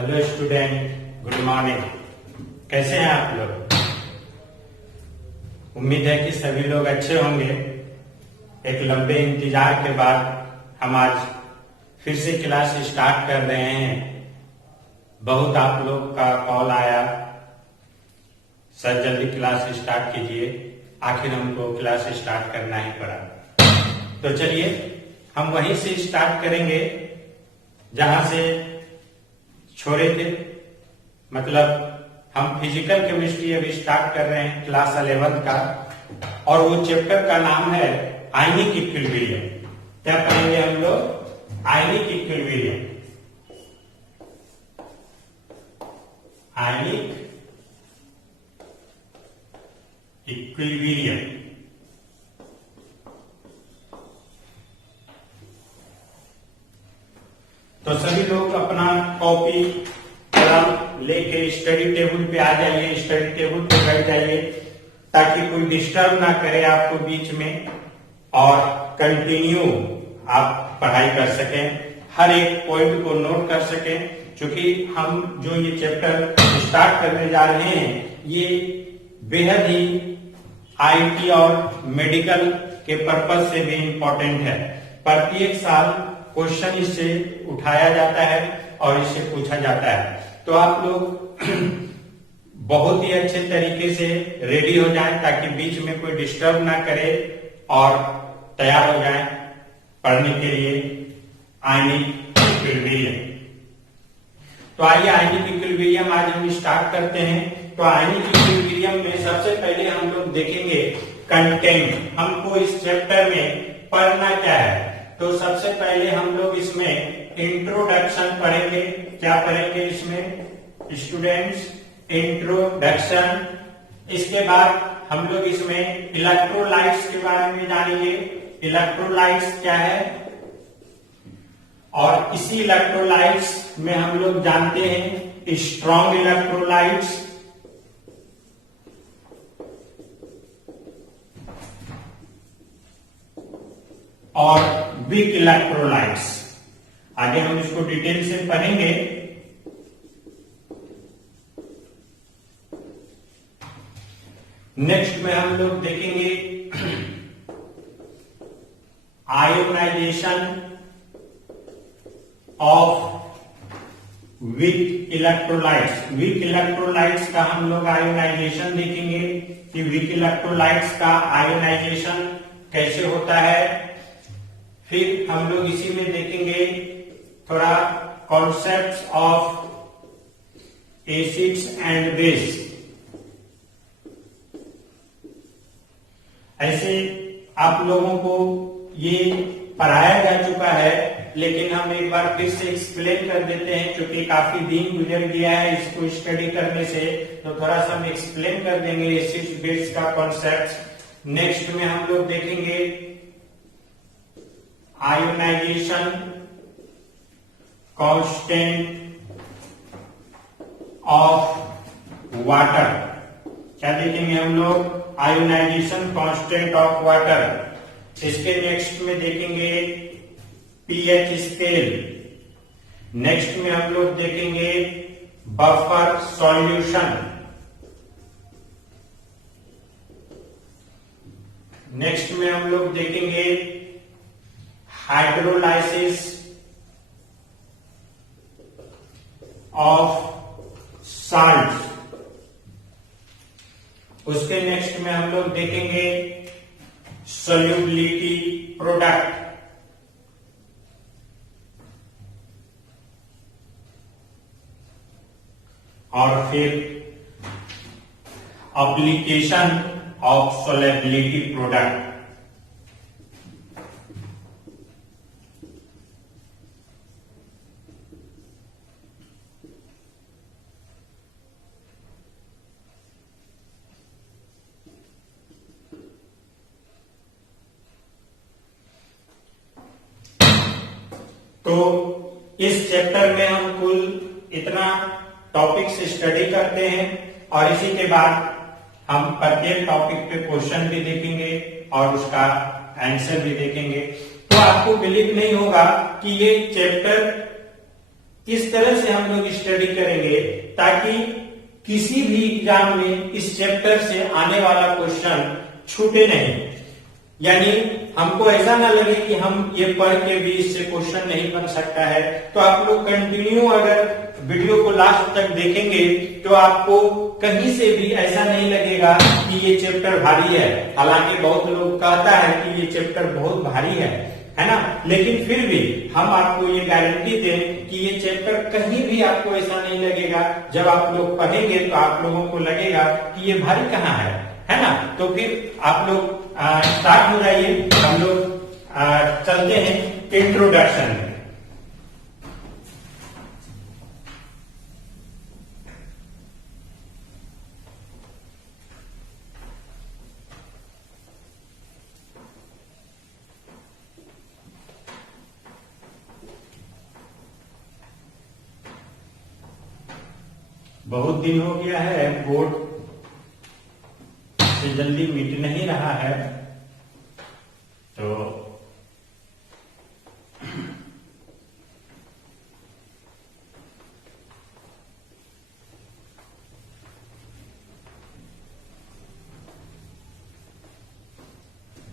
Hello student, good morning. कैसे हैं आप लोग? उम्मीद है कि सभी लोग अच्छे होंगे। एक लंबे इंतजार के बाद हम आज फिर से क्लास स्टार्ट कर रहे हैं। बहुत आप लोग का कॉल आया, सर जल्दी क्लास स्टार्ट कीजिए। आखिर हमको क्लास स्टार्ट करना ही पड़ा। तो चलिए हम वहीं से स्टार्ट करेंगे जहां से छोड़े थे। मतलब हम फिजिकल केमिस्ट्री अभी स्टार्ट कर रहे हैं क्लास 11 का, और वो चैप्टर का नाम है आयनिक इक्विलिब्रियम। क्या पढ़ेंगे हम लोग? Ionic equilibrium. Ionic equilibrium. तो सभी लोग अपना कॉपी कलम लेके स्टडी टेबल पे आ जाइए, स्टडी टेबल पे बैठ जाइए ताकि कोई डिस्टर्ब ना करे आपको बीच में, और कंटिन्यू आप पढ़ाई कर सकें, हर एक पॉइंट को नोट कर सकें। क्योंकि हम जो ये चैप्टर स्टार्ट करने जा रहे हैं ये बेहद ही आईटी और मेडिकल के पर्पज से भी इम्पोर्टेंट है। प्रत्येक साल क्वेश्चन इससे उठाया जाता है और इससे पूछा जाता है। तो आप लोग बहुत ही अच्छे तरीके से रेडी हो जाएं ताकि बीच में कोई डिस्टर्ब ना करे और तैयार हो जाएं पढ़ने के लिए आयनिक इक्विलिब्रियम। तो आइए आयनिक इक्विलिब्रियम आज हम स्टार्ट करते हैं। तो आयनिक इक्विलिब्रियम में सबसे पहले हम लोग देखेंगे कंटेंट। हमको इस चैप्टर में पढ़ना क्या है। तो सबसे पहले हम लोग इसमें इंट्रोडक्शन पढ़ेंगे। क्या पढ़ेंगे इसमें स्टूडेंट्स? इंट्रोडक्शन। इसके बाद हम लोग इसमें इलेक्ट्रोलाइट्स के बारे में जानेंगे। इलेक्ट्रोलाइट्स क्या है, और इसी इलेक्ट्रोलाइट्स में हम लोग जानते हैं स्ट्रॉन्ग इलेक्ट्रोलाइट्स और वीक इलेक्ट्रोलाइट्स। आगे हम इसको डिटेल से पढ़ेंगे। नेक्स्ट में हम लोग देखेंगे ionisation of weak electrolytes. Weak electrolytes का हम लोग आयोनाइजेशन देखेंगे कि वीक इलेक्ट्रोलाइट्स का आयोनाइजेशन कैसे होता है। फिर हम लोग इसी में देखेंगे थोड़ा concepts of acids and base. ऐसे आप लोगों को ये पढ़ाया जा चुका है, लेकिन हम एक बार फिर से एक्सप्लेन कर देते हैं क्योंकि काफी दिन गुजर गया है इसको स्टडी करने से। तो थोड़ा सा हम एक्सप्लेन कर देंगे एसिड्स बेस का कॉन्सेप्ट। नेक्स्ट में हम लोग देखेंगे आयोनाइजेशन कांस्टेंट ऑफ वाटर। क्या देखेंगे हम लोग? Ionisation constant of water. इसके नेक्स्ट में देखेंगे पीएच स्केल। नेक्स्ट में हम लोग देखेंगे बफर सॉल्यूशन। नेक्स्ट में हम लोग देखेंगे हाइड्रोलाइसिस ऑफ साल्ट। उसके नेक्स्ट में हम लोग देखेंगे सोल्यूबिलिटी प्रोडक्ट। और फिर एप्लीकेशन ऑफ सोल्यूबिलिटी प्रोडक्ट। तो इस चैप्टर में हम कुल इतना टॉपिक्स स्टडी करते हैं, और इसी के बाद हम प्रत्येक टॉपिक पे क्वेश्चन भी देखेंगे और उसका आंसर भी देखेंगे। तो आपको बिलीव नहीं होगा कि ये चैप्टर इस तरह से हम लोग स्टडी करेंगे ताकि किसी भी एग्जाम में इस चैप्टर से आने वाला क्वेश्चन छूटे नहीं। यानी हमको ऐसा ना लगे कि हम ये पढ़ के भी इससे क्वेश्चन नहीं बन सकता है। तो आप लोग कंटिन्यू अगर वीडियो को लास्ट तक देखेंगे तो आपको कहीं से भी ऐसा नहीं लगेगा कि ये चैप्टर भारी है। हालांकि बहुत लोग कहता है कि ये चैप्टर बहुत भारी है ना, लेकिन फिर भी हम आपको ये गारंटी दें कि ये चैप्टर कहीं भी आपको ऐसा नहीं लगेगा। जब आप लोग पढ़ेंगे तो आप लोगों को लगेगा कि ये भारी कहाँ है ना। तो फिर आप लोग स्टार्ट हो जाइए, हम लोग चलते हैं इंट्रोडक्शन में। बहुत दिन हो गया है, बोर्ड से जल्दी मिट नहीं रहा है, तो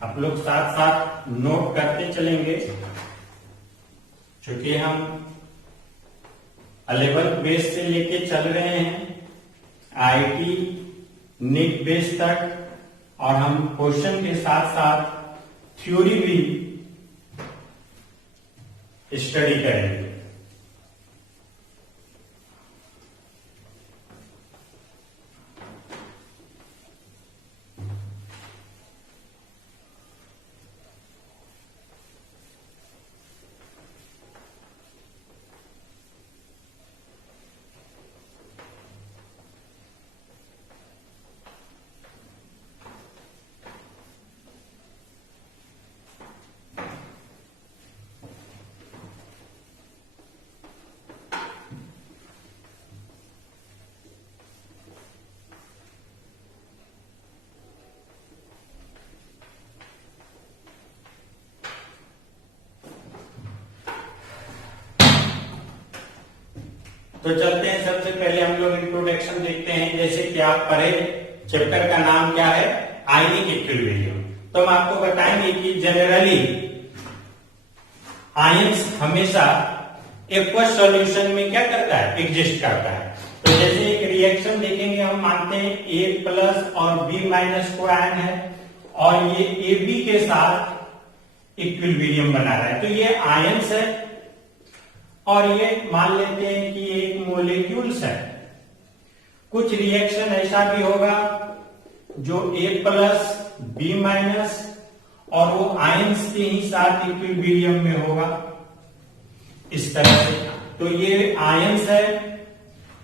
आप लोग साथ साथ नोट करते चलेंगे, क्योंकि हम 11th बेस से लेके चल रहे हैं आईटी नीट बेस तक, और हम क्वेश्चन के साथ साथ थ्योरी भी स्टडी करेंगे। तो चलते हैं, सबसे पहले हम लोग इंट्रोडक्शन देखते हैं। जैसे कि आप पढ़े, चैप्टर का नाम क्या है, आयनिक इक्विलिब्रियम। तो हम आपको बताएंगे कि जनरली आयंस हमेशा एक्वस सॉल्यूशन में क्या करता है, एग्जिस्ट करता है। तो जैसे एक रिएक्शन देखेंगे, हम मानते हैं A प्लस और B माइनस को आयन है, और ये AB के साथ इक्विलिब्रियम बना रहा है। तो ये आयंस है, और ये मान लेते हैं कि एक मोलिक्यूल्स है। कुछ रिएक्शन ऐसा भी होगा जो A प्लस B माइनस और वो आयंस के ही साथ इक्विलिब्रियम में होगा, इस तरह से। तो ये आयंस है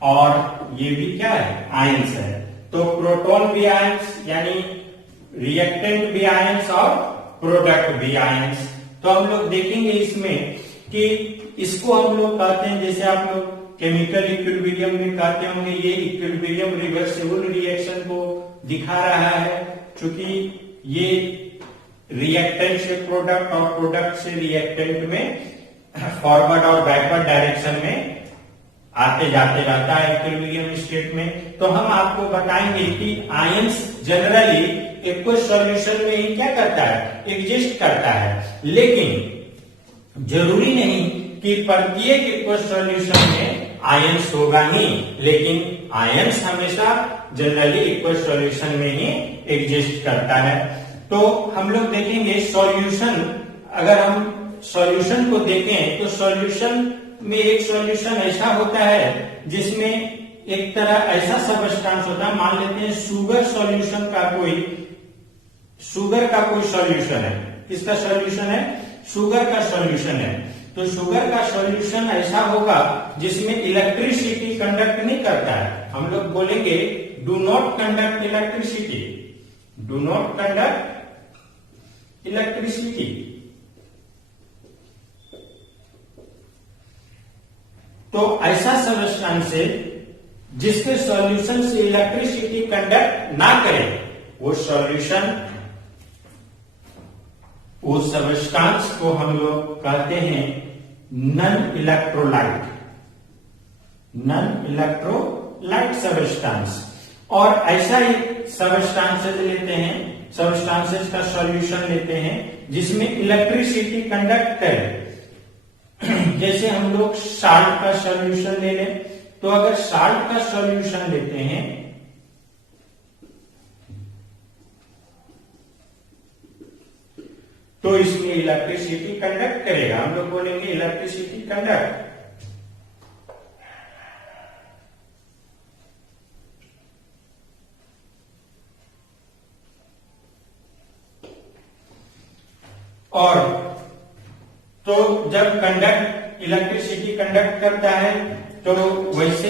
और ये भी क्या है, आयंस है। तो प्रोटॉन भी आयंस, यानी रिएक्टेंट भी आयंस और प्रोडक्ट भी आयंस। तो हम लोग देखेंगे इसमें कि इसको हम लोग कहते हैं, जैसे आप लोग केमिकल इक्विलिब्रियम में कहते होंगे, ये इक्विलिब्रियम रिवर्सिबल रिएक्शन को दिखा रहा है, क्योंकि ये रिएक्टेंट से प्रोडक्ट और प्रोडक्ट से रिएक्टेंट में फॉरवर्ड और बैकवर्ड डायरेक्शन में आते जाते रहता है इक्विलिब्रियम स्टेट में। तो हम आपको बताएंगे कि आयंस जनरली एक्वस सॉल्यूशन में ही क्या करता है, एग्जिस्ट करता है। लेकिन जरूरी नहीं कि प्रत्येक एक्वस सॉल्यूशन में आयंस होगा ही, लेकिन आयंस हमेशा जनरली एक्वस सॉल्यूशन में ही एग्जिस्ट करता है। तो हम लोग देखेंगे सॉल्यूशन, अगर हम सॉल्यूशन को देखें तो सॉल्यूशन में एक सॉल्यूशन ऐसा होता है जिसमें एक तरह ऐसा सबस्टांस होता है, मान लेते हैं शुगर सॉल्यूशन का कोई सॉल्यूशन है। किसका सॉल्यूशन है, शुगर का सॉल्यूशन है। तो शुगर का सॉल्यूशन ऐसा होगा जिसमें इलेक्ट्रिसिटी कंडक्ट नहीं करता है। हम लोग बोलेंगे do not conduct electricity, do not conduct electricity. तो ऐसा सब्सटेंस है जिसके सॉल्यूशन से इलेक्ट्रिसिटी कंडक्ट ना करे, वो सॉल्यूशन, वो सब्सटेंस को हम लोग कहते हैं non electrolyte, non electrolyte substance. और ऐसा ही सबस्टेंसेस लेते हैं, सबस्टेंसेस का सॉल्यूशन लेते हैं जिसमें इलेक्ट्रिसिटी कंडक्ट करे। जैसे हम लोग साल्ट का सॉल्यूशन ले लें, तो अगर साल्ट का सॉल्यूशन लेते हैं तो इसमें इलेक्ट्रिसिटी कंडक्ट करेगा, हम लोग बोलेंगे इलेक्ट्रिसिटी कंडक्ट। और तो जब इलेक्ट्रिसिटी कंडक्ट करता है तो वैसे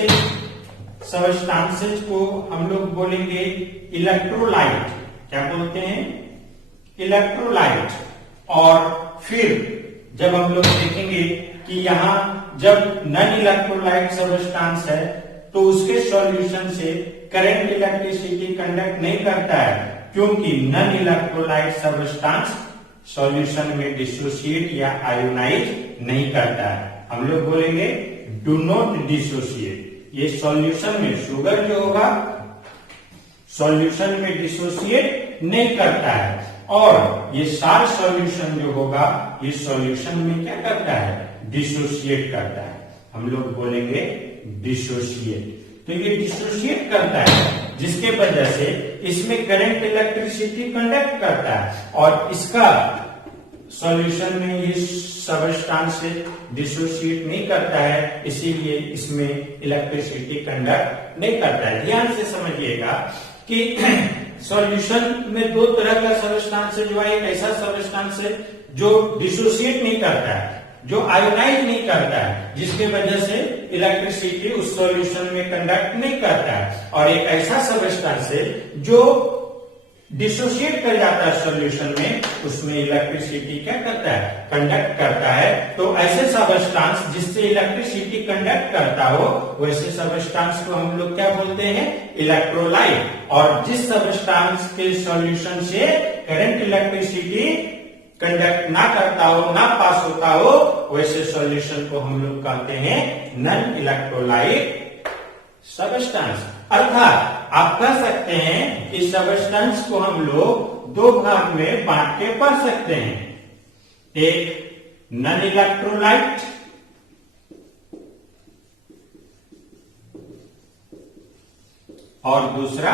सबस्टेंसेस को हम लोग बोलेंगे इलेक्ट्रोलाइट। क्या बोलते हैं? इलेक्ट्रोलाइट। और फिर जब हम लोग देखेंगे कि यहां जब नॉन इलेक्ट्रोलाइट सबस्टेंस है तो उसके सॉल्यूशन से करंट इलेक्ट्रिसिटी कंडक्ट नहीं करता है, क्योंकि नॉन इलेक्ट्रोलाइट सबस्टेंस सॉल्यूशन में डिसोसिएट या आयोनाइज नहीं करता है। हम लोग बोलेंगे डू नॉट डिसोसिएट। ये सॉल्यूशन में शुगर जो होगा सॉल्यूशन में डिसोसिएट नहीं करता है, और ये सार सॉल्यूशन जो होगा ये सॉल्यूशन में क्या करता है? डिसोसिएट करता है। हम लोग बोलेंगे डिसोसिएट। तो ये डिसोसिएट करता है जिसके वजह से इसमें करंट इलेक्ट्रिसिटी कंडक्ट करता है, और इसका सॉल्यूशन में ये सबस्टेंस से डिसोसिएट नहीं करता है, इसीलिए इसमें इलेक्ट्रिसिटी कंडक्ट नहीं करता है। ध्यान से समझिएगा कि सॉल्यूशन में दो तरह का सबस्टेंस है। जो एक ऐसा सबस्टेंस है जो डिसोसिएट नहीं करता है, जो आयोनाइज नहीं करता है, जिसके वजह से इलेक्ट्रिसिटी उस सॉल्यूशन में कंडक्ट नहीं करता है, और एक ऐसा सबस्टेंस है जो डिसोसिएट कर जाता है सॉल्यूशन में, उसमें इलेक्ट्रिसिटी क्या करता है? कंडक्ट करता है। तो ऐसे सबस्टेंस जिससे इलेक्ट्रिसिटी कंडक्ट करता हो वैसे सबस्टेंस को हम लोग क्या बोलते हैं? इलेक्ट्रोलाइट। और जिस सबस्टेंस के सॉल्यूशन से करंट इलेक्ट्रिसिटी कंडक्ट ना करता हो, ना पास होता हो, वैसे सॉल्यूशन को हम लोग कहते हैं नॉन इलेक्ट्रोलाइट सबस्टेंस। अर्थात आप कह सकते हैं कि सबस्टेंस को हम लोग दो भाग में बांट के पढ़ सकते हैं। एक नॉन इलेक्ट्रोलाइट और दूसरा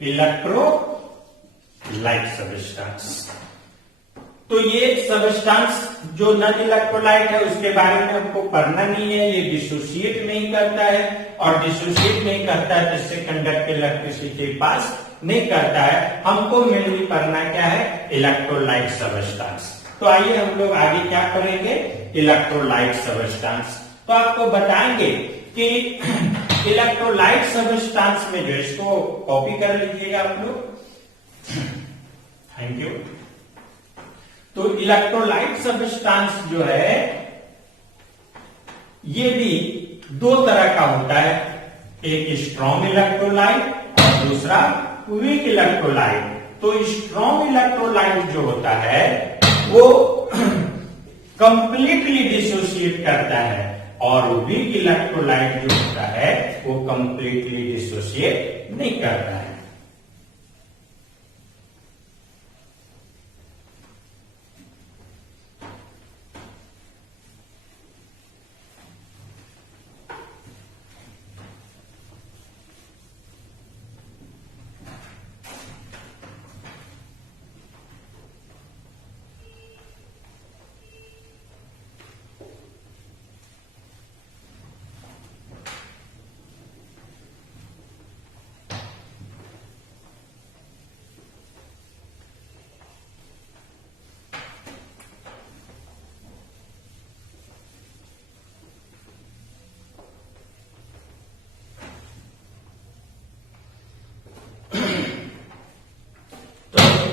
इलेक्ट्रोलाइट सबस्टेंस। तो ये सबस्टेंस जो नॉन इलेक्ट्रोलाइट है उसके बारे में हमको पढ़ना नहीं है। ये डिसोसिएट नहीं करता है, और डिसोसिएट नहीं करता है जिससे कंडक्ट इलेक्ट्रिसिटी पास नहीं करता है। हमको मेनली पढ़ना क्या है? Electrolyte substance. तो आइए हम लोग आगे क्या करेंगे? Electrolyte substance. तो आपको बताएंगे कि इलेक्ट्रोलाइट सबस्टेंस में जो, इसको कॉपी कर लीजिएगा आप लोग। Thank you. तो इलेक्ट्रोलाइट सबस्टेंस जो है ये भी दो तरह का होता है, एक स्ट्रॉन्ग इलेक्ट्रोलाइट और दूसरा वीक इलेक्ट्रोलाइट। तो स्ट्रॉन्ग इलेक्ट्रोलाइट जो होता है वो कंप्लीटली डिसोसिएट करता है, और वीक इलेक्ट्रोलाइट जो होता है वो कंप्लीटली डिसोसिएट नहीं करता है।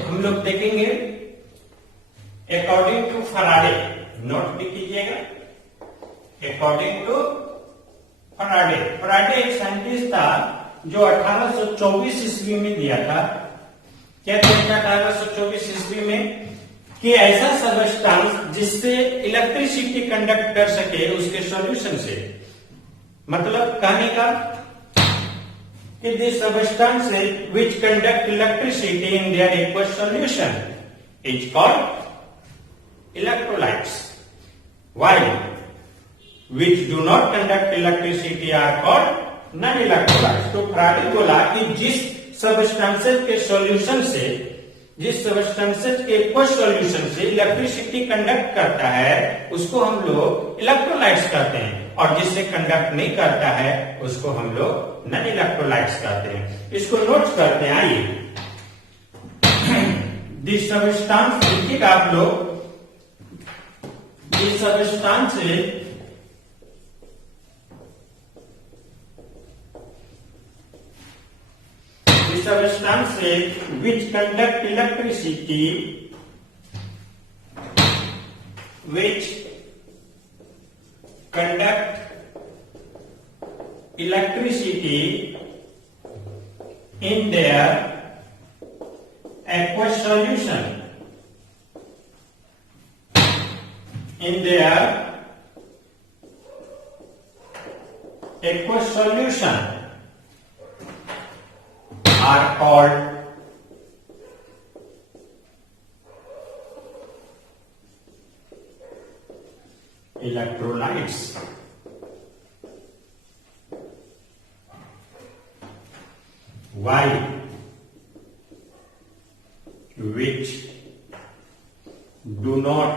हम लोग देखेंगे अकॉर्डिंग टू फराडे, नोट लिख लीजिएगा। अकॉर्डिंग टू फराडे, फराडे एक साइंटिस्ट था जो 1824 ईस्वी में दिया था। क्या दिया था 1824 ईस्वी में? कि ऐसा सबस्टांस जिससे इलेक्ट्रिसिटी कंडक्ट कर सके उसके सॉल्यूशन से, मतलब कहने का कि this substance which conduct electricity in their aqueous solution is called electrolytes, while which do not conduct electricity are called non-electrolytes। तो फैराडे बोला कि जिस सबस्टांसेस के सॉल्यूशन से, जिस सबस्टेंसेस के एक्वस सॉल्यूशन से इलेक्ट्रिसिटी कंडक्ट करता है उसको हम लोग इलेक्ट्रोलाइट्स कहते हैं, और जिससे कंडक्ट नहीं करता है उसको हम लोग नॉन इलेक्ट्रोलाइट्स कहते हैं। इसको नोट करते हैं। आइए, दिस सबस्टेंस देखिएगा आप लोग, this substance substances which conduct electricity, which conduct electricity in their aqueous solution, in their aqueous solution are called electrolytes। Why? Which do not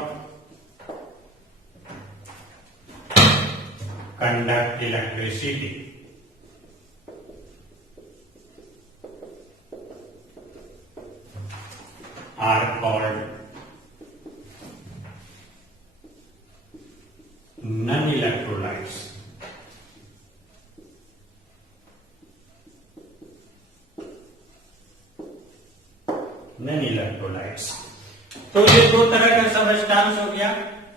conduct electricity are called non-electrolytes। non-electrolytes। तो ये दो तरह का substance हो गया,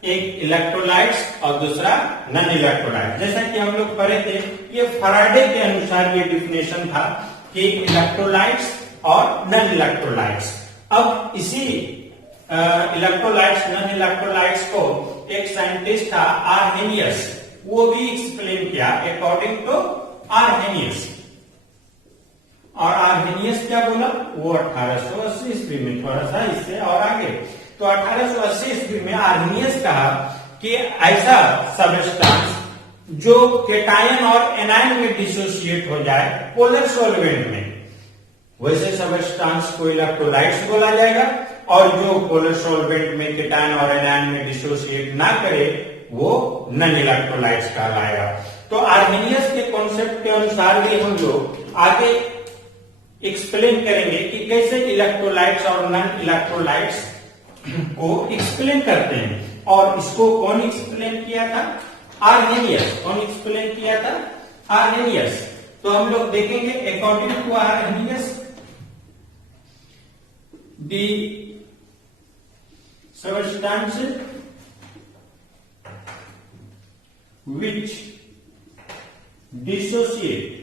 एक electrolytes और दूसरा नॉन इलेक्ट्रोलाइट। जैसा कि हम लोग पढ़े थे, ये फैराडे के अनुसार ये डिफिनेशन था कि इलेक्ट्रोलाइट्स और नॉन इलेक्ट्रोलाइट्स। अब इसी इलेक्ट्रोलाइट्स नॉन इलेक्ट्रोलाइट्स को एक साइंटिस्ट था आर्हेनियस, वो भी एक्सप्लेन किया अकॉर्डिंग टू आर्हेनियस। और आर्हेनियस क्या बोला, वो 1880 ईस्वी में, थोड़ा सा इससे और आगे, तो 1880 ईस्वी में आर्हेनियस कहा कि ऐसा सबस्टेंस जो केटायन और एनायन में डिसोसिएट हो जाए पोलर सॉल्वेंट में, वैसे सबस्टेंस को इलेक्ट्रोलाइट्स बोला जाएगा, और जो पोलर सॉल्वेंट में केटायन और एनायन में डिसोसिएट ना करे वो नॉन इलेक्ट्रोलाइट्स कहलाएगा। तो आर्हेनियस के कॉन्सेप्ट के अनुसार भी हम लोग आगे एक्सप्लेन करेंगे कि कैसे इलेक्ट्रोलाइट्स और नॉन इलेक्ट्रोलाइट्स को एक्सप्लेन करते हैं। और इसको कौन एक्सप्लेन किया था, आर्हेनियस। कौन एक्सप्लेन किया था, आर्हेनियस। तो हम लोग देखेंगे according to Arrhenius the substance which dissociate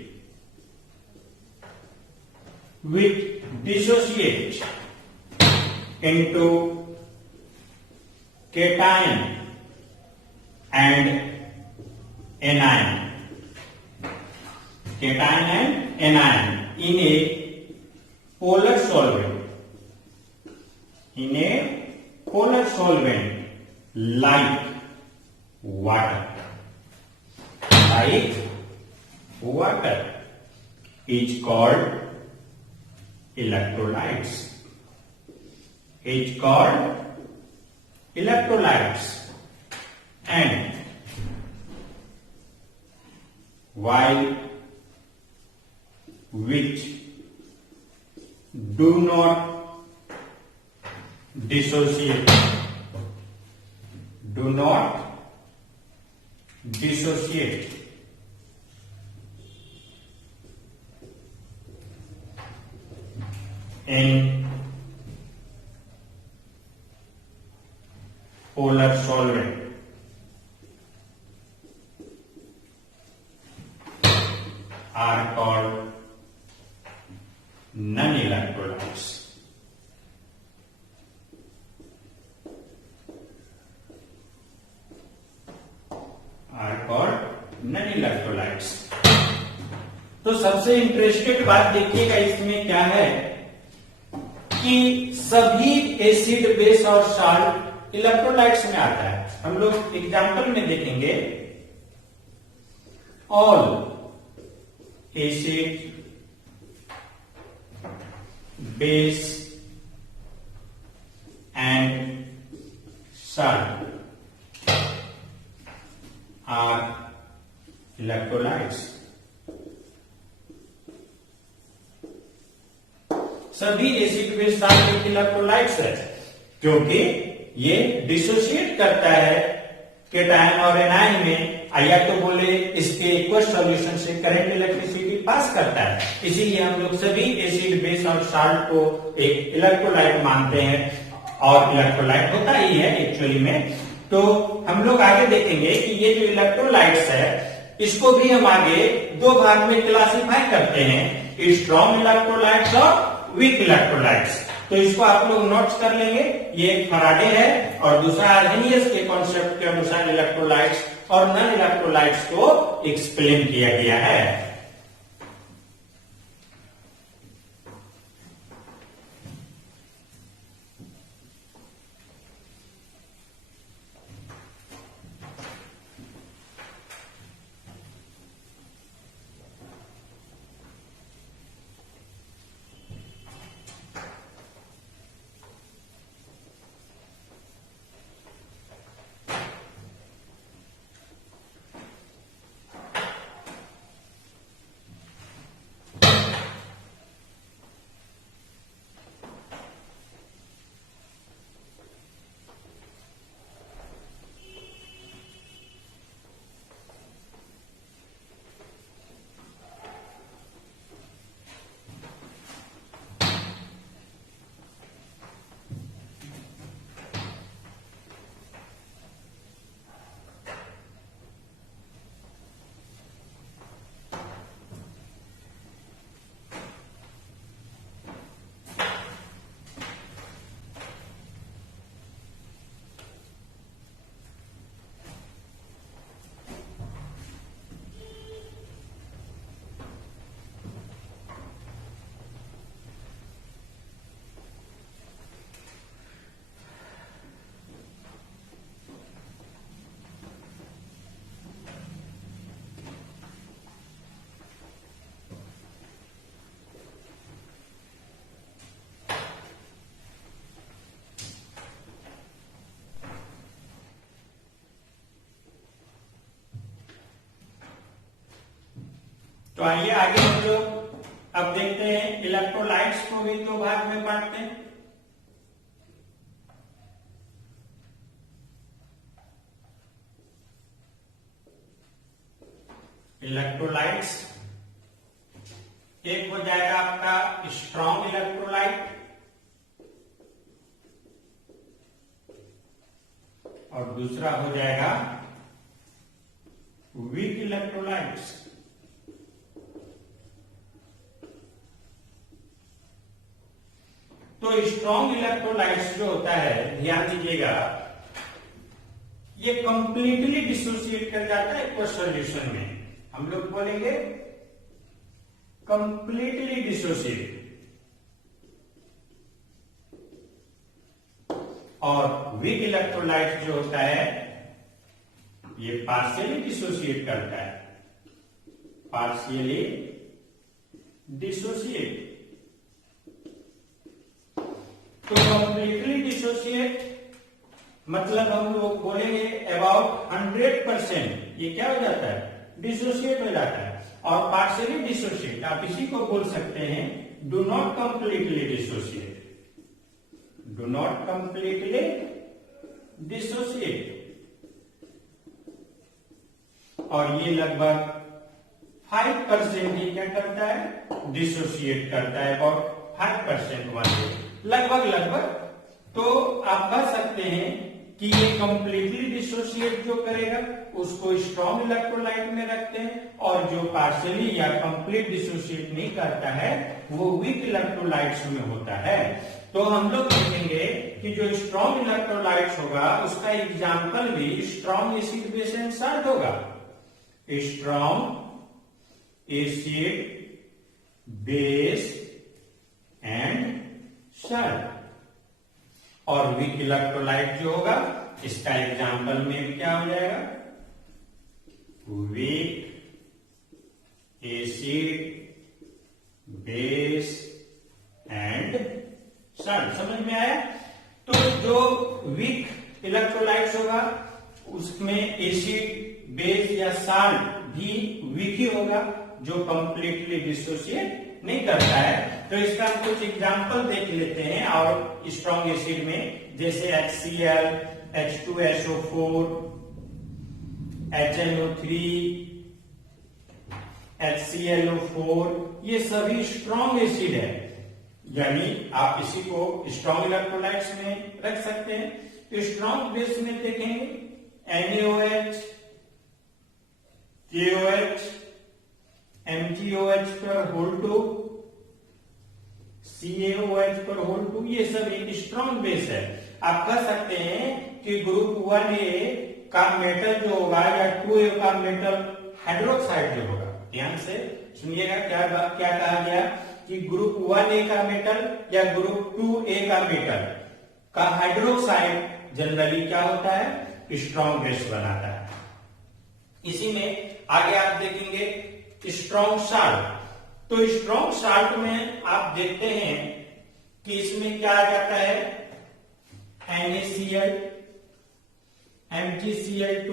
into cation and anion, cation and anion in a polar solvent, in a polar solvent like water, like water is called electrolytes, is called electrolytes। and while which do not dissociate, do not dissociate in polar solvent are called non-electrolytes। Current electrolytes. तो सबसे interested बात देखिएगा इसमें क्या है कि सभी acid base और साल्ट इलेक्ट्रोलाइट्स में आता है। हम लोग एग्जांपल में देखेंगे, all acid base and salt are electrolytes. सभी एसिड बेस साल्ट एक इलेक्ट्रोलाइट्स है, क्योंकि ये डिसोसिएट करता है केटायन और एनायन में, या तो बोले इसके इक्वस सॉल्यूशन से करंट इलेक्ट्रिसिटी पास करता है। इसीलिए हम लोग सभी एसिड बेस और साल्ट को एक इलेक्ट्रोलाइट मानते हैं, और इलेक्ट्रोलाइट होता ही है एक्चुअली में। तो हम लोग आगे देखेंगे कि ये जो इलेक्ट्रोलाइट्स है इसको भी हम आगे दो भाग में क्लासिफाई करते हैं, स्ट्रॉन्ग इलेक्ट्रोलाइट्स और वीक इलेक्ट्रोलाइट्स। तो इसको आप लोग नोट्स कर लेंगे। ये एक फैराडे है और दूसरा आर्हेनियस के कॉन्सेप्ट के अनुसार इलेक्ट्रोलाइट्स और नॉन इलेक्ट्रोलाइट्स को एक्सप्लेन किया गया है। तो आइए आगे हम लोग अब देखते हैं इलेक्ट्रोलाइट्स को भी दो भाग में बांटते हैं। इलेक्ट्रोलाइट्स एक हो जाएगा आपका स्ट्रॉन्ग इलेक्ट्रोलाइट और दूसरा हो जाएगा वीक इलेक्ट्रोलाइट्स। तो स्ट्रॉन्ग इलेक्ट्रोलाइट्स जो होता है, ध्यान दीजिएगा, ये कंप्लीटली डिसोसिएट कर जाता है एक्वस सॉल्यूशन में। हम लोग बोलेंगे कंप्लीटली डिसोसिएट, और वीक इलेक्ट्रोलाइट जो होता है ये पार्शियली डिसोसिएट करता है, पार्शियली डिसोसिएट। तो कंप्लीटली डिसोसिएट मतलब हम लोग बोलेंगे अबाउट 100%, ये क्या हो जाता है, डिसोसिएट हो जाता है। और पार्शियली डिसोसिएट आप इसी को बोल सकते हैं do not completely dissociate, do not completely dissociate. और ये लगभग 5% ही क्या करता है, डिसोसिएट करता है, और 5% वाले लगभग। तो आप कह सकते हैं कि ये कंप्लीटली डिसोसिएट जो करेगा उसको स्ट्रॉन्ग इलेक्ट्रोलाइट में रखते हैं, और जो पार्शियली या कंप्लीट डिसोसिएट नहीं करता है वो वीक इलेक्ट्रोलाइट्स में होता है। तो हम लोग देखेंगे कि जो स्ट्रॉन्ग इलेक्ट्रोलाइट्स होगा उसका एग्जाम्पल भी strong acid base and salt होगा। Strong acid base and salt. और वीक इलेक्ट्रोलाइट जो होगा, इसका एग्जाम्पल में भी क्या हो जाएगा, weak acid base and salt. समझ में आया? तो जो वीक इलेक्ट्रोलाइट्स होगा उसमें एसिड बेस या सॉल्ट भी वीक ही होगा, जो कंप्लीटली डिसोसिएट नहीं करता है। तो इसका हम कुछ एग्जांपल देख लेते हैं। और स्ट्रॉन्ग एसिड में जैसे HCl, H2SO4, HNO3, HClO4, ये सभी स्ट्रॉन्ग एसिड है, यानी आप इसी को स्ट्रॉन्ग इलेक्ट्रोलाइट्स में रख सकते हैं। तो स्ट्रॉन्ग बेस में देखेंगे NaOH, KOH, MgOH पर होल 2, CaOH पर होल 2, ये सब एक स्ट्रॉन्ग बेस है। आप कह सकते हैं कि ग्रुप 1A का मेटल जो होगा या 2A का मेटल हाइड्रोक्साइड जो होगा, ध्यान से सुनिएगा क्या कहा गया कि ग्रुप 1A का मेटल या ग्रुप 2A का मेटल का हाइड्रोक्साइड जनरली क्या होता है, स्ट्रॉन्ग बेस बनाता है। इसी में आगे आप देखेंगे स्ट्रॉन्ग साल्ट। तो स्ट्रॉन्ग साल्ट में आप देखते हैं कि इसमें क्या आ जाता है, NaCl, MgCl2,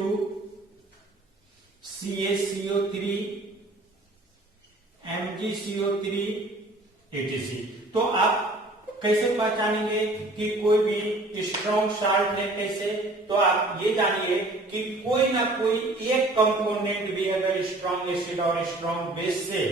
CaCO3, MgCO3, etc। तो आप कैसे पहचानेंगे कि कोई भी स्ट्रॉन्ग साल्ट है? कैसे? तो आप ये जानिए कि कोई ना कोई एक कंपोनेंट भी अगर स्ट्रॉन्ग एसिड और स्ट्रॉन्ग बेस से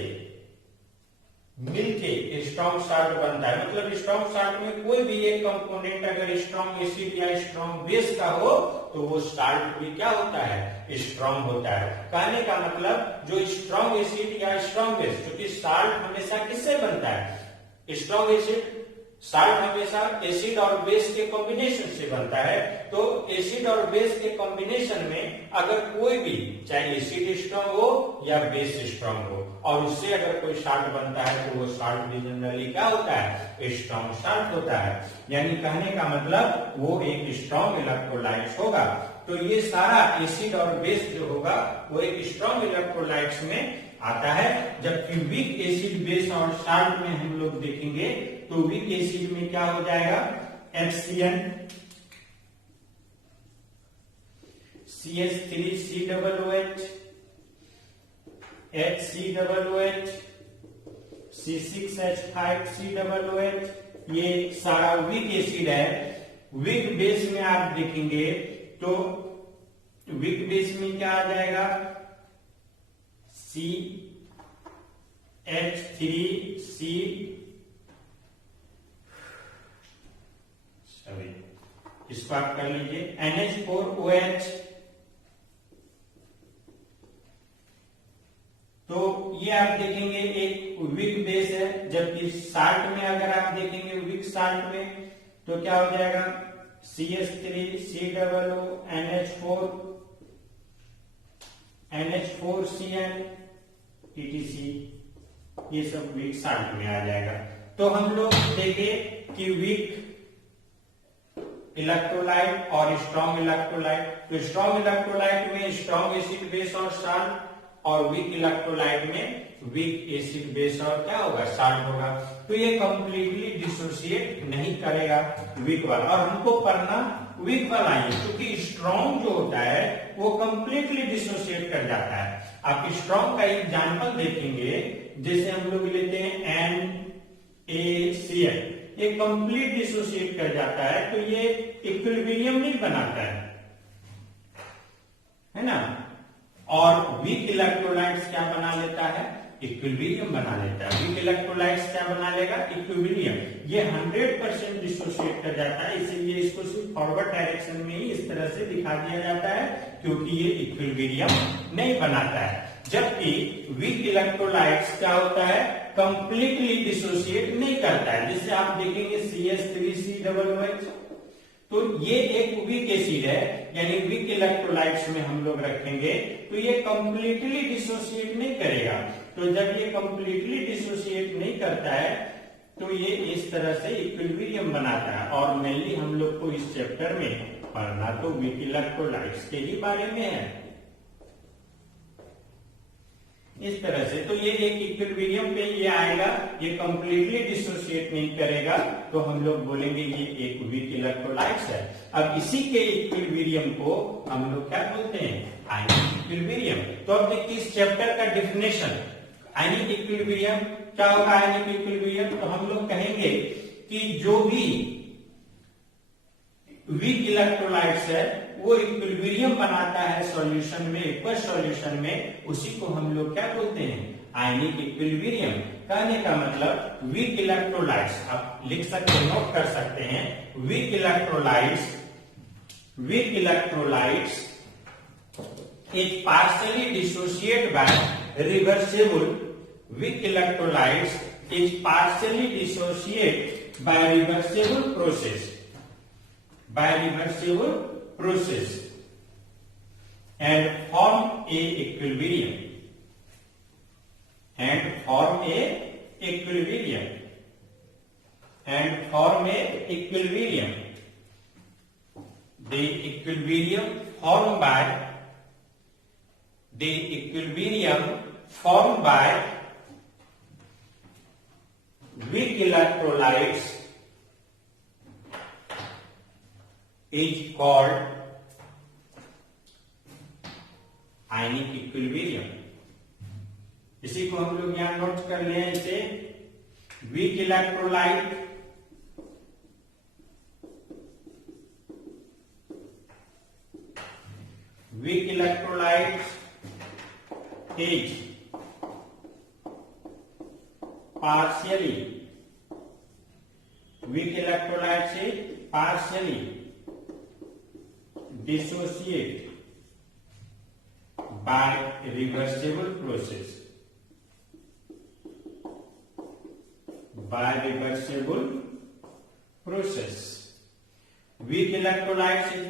मिलके स्ट्रॉन्ग साल्ट बनता है, मतलब स्ट्रॉन्ग साल्ट में कोई भी एक कंपोनेंट अगर स्ट्रॉन्ग एसिड या स्ट्रॉन्ग बेस का हो तो वो साल्ट भी क्या होता है, स्ट्रॉन्ग होता है। कहने का मतलब जो स्ट्रॉन्ग एसिड या स्ट्रॉन्ग बेस, क्योंकि साल्ट हमेशा किससे बनता है, स्ट्रॉन्ग एसिड साल्ट हमेशा एसिड और बेस के कॉम्बिनेशन से बनता है। तो एसिड और बेस के कॉम्बिनेशन में अगर कोई भी, चाहे एसिड स्ट्रॉन्ग हो या बेस स्ट्रॉन्ग हो, और उससे अगर कोई साल्ट बनता है तो वो साल्ट भी जनरली क्या होता है, स्ट्रॉन्ग साल्ट होता है। यानी कहने का मतलब वो एक स्ट्रॉन्ग इलेक्ट्रोलाइट्स होगा। तो ये सारा एसिड और बेस जो होगा वो एक स्ट्रॉन्ग इलेक्ट्रोलाइट्स में आता है। जबकि वीक एसिड बेस और साल्ट में हम लोग देखेंगे तो वीक एसिड में क्या हो जाएगा, HCN, CH3COOH, HCOOH, C6H5COOH, ये सारा वीक एसिड है। वीक बेस में आप देखेंगे तो वीक बेस में क्या आ जाएगा, CH3C, इसको आप कर लीजिए, NH4OH। तो ये आप देखेंगे एक वीक बेस है। जबकि साल्ट में अगर आप देखेंगे वीक साल्ट में तो क्या हो जाएगा, CH3COO, NH4CN, etc। ये सब वीक साल्ट में आ जाएगा। तो हम लोग देखें कि वीक इलेक्ट्रोलाइट और स्ट्रॉन्ग इलेक्ट्रोलाइट। तो स्ट्रॉन्ग इलेक्ट्रोलाइट में स्ट्रॉन्ग एसिड बेस और साल्ट, और वीक इलेक्ट्रोलाइट में वीक एसिड बेस और क्या होगा, साल्ट होगा। तो ये कंप्लीटली डिसोसिएट नहीं करेगा वीक वाला, और हमको पढ़ना वीक वाला ही, क्योंकि स्ट्रॉन्ग जो होता है वो कंप्लीटली डिसोसिएट कर जाता है। आप स्ट्रॉन्ग का एग्जांपल देखेंगे, जैसे हम लोग लेते हैं NaCl, ये कंप्लीट डिसोसिएट कर जाता है। तो ये इक्विलिब्रियम नहीं बनाता है ना। और वीक इलेक्ट्रोलाइट्स क्या बना लेता है, इक्विलिब्रियम बना लेता है। वीक इलेक्ट्रोलाइट्स क्या बना लेगा, इक्विलिब्रियम। ये 100% डिसोसिएट कर जाता है, इसीलिए इसको सिर्फ फॉरवर्ड डायरेक्शन में ही इस तरह से दिखा दिया जाता है, क्योंकि ये इक्विलिब्रियम नहीं बनाता है। जबकि वीक इलेक्ट्रोलाइट्स क्या होता है, कंप्लीटली डिसोसिएट नहीं करता है। जैसे आप देखेंगे CH3COOH, तो ये एक वीक एसिड है, यानी वीक इलेक्ट्रोलाइट्स में हम लोग रखेंगे तो ये कंप्लीटली डिसोसिएट नहीं करेगा। तो जब ये कंप्लीटली डिसोसिएट नहीं करता है तो ये इस तरह से इक्विलिब्रियम बनाता है। और मेनली हम लोग को इस चैप्टर में पढ़ना तो वीक इलेक्ट्रोलाइट्स के ही बारे में है, इस तरह से। तो ये एक इक्विलिब्रियम पे ये आएगा, ये कंप्लीटली डिसोसिएट नहीं करेगा, तो हम लोग बोलेंगे ये एक वीक इलेक्ट्रोलाइट्स है। अब इसी के इक्विलिब्रियम को हम लोग क्या बोलते हैं, आयनिक इक्विलिब्रियम। तो अब देखिए इस चैप्टर का डेफिनेशन, आयनिक इक्विलिब्रियम क्या होगा। आयनिक इक्विलिब्रियम तो हम लोग कहेंगे कि जो भी वीक इलेक्ट्रोलाइट्स है वो इक्विलिब्रियम बनाता है सॉल्यूशन में, एक्वस सॉल्यूशन में, उसी को हम लोग क्या बोलते हैं, आयनिक इक्विलिब्रियम। कहने का मतलब वीक इलेक्ट्रोलाइट्स आप लिख सकते हैं, नोट कर सकते हैं, weak electrolytes is partially dissociate by reversible, weak electrolytes is partially dissociate by reversible process and form a equilibrium the equilibrium formed by weak electrolytes is called ionic equilibrium. इसी को हम लोग यहां नोट कर ले, इसे weak electrolyte is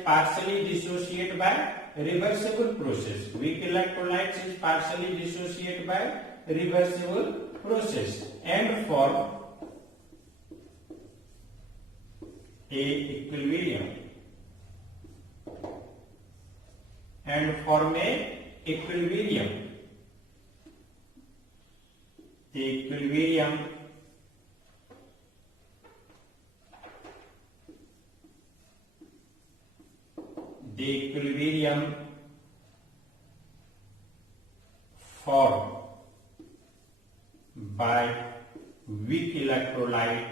partially dissociate by reversible process. Weak electrolytes is partially dissociate by reversible process. And form a equilibrium. The equilibrium formed by weak electrolyte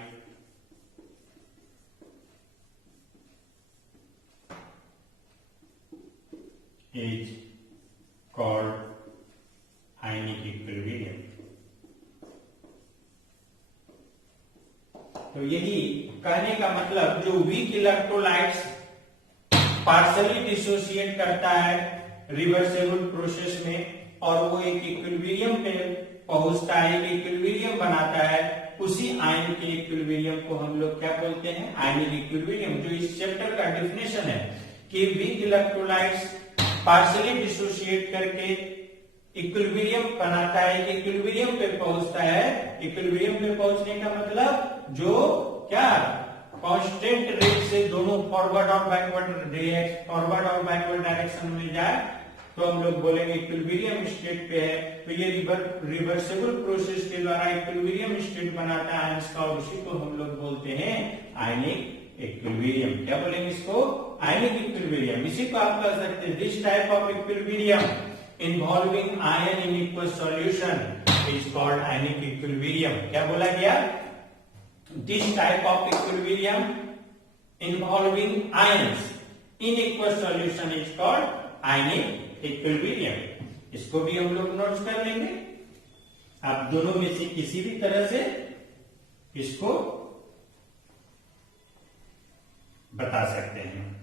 is called ionic equilibrium. तो यही कहने का मतलब, जो weak electrolytes partially dissociate करता है reversible process में और वो एक इक्विलिब्रियम पे पहुंचता है, एक इक्विलिब्रियम बनाता है, उसी आयन के इक्विलिब्रियम को हम लोग क्या बोलते हैं, आयनिक इक्विलिब्रियम। जो इस चैप्टर का डेफिनेशन है कि वीक इलेक्ट्रोलाइट्स पार्शियली डिसोसिएट करके इक्विलिब्रियम बनाता है, इक्विलिब्रियम पे पहुंचता है। इक्विलिब्रियम पे पहुंचने का मतलब जो क्या कांस्टेंट रेट से दोनों फॉरवर्ड और बैकवर्ड डायरेक्शन में जाए तो हम लोग बोलेंगे इक्विलिब्रियम स्टेट पे है। तो ये रिवर्सिबल प्रोसेस के द्वारा इक्विलिब्रियम स्टेट बनाता है आयंस का, और उसी को हम लोग बोलते हैं आयनिक इक्विलिब्रियम। क्या बोलेंगे इसको, आयनिक इक्विलिब्रियम। इसी को आप कह सकते हैं this type of equilibrium involving ion in equals solution is called ionic equilibrium. क्या बोला गया, this type of equilibrium involving ions in equals solution is called ionic equilibrium. इसको भी हम लोग नोट कर लेंगे। आप दोनों में से किसी भी तरह से इसको बता सकते हैं।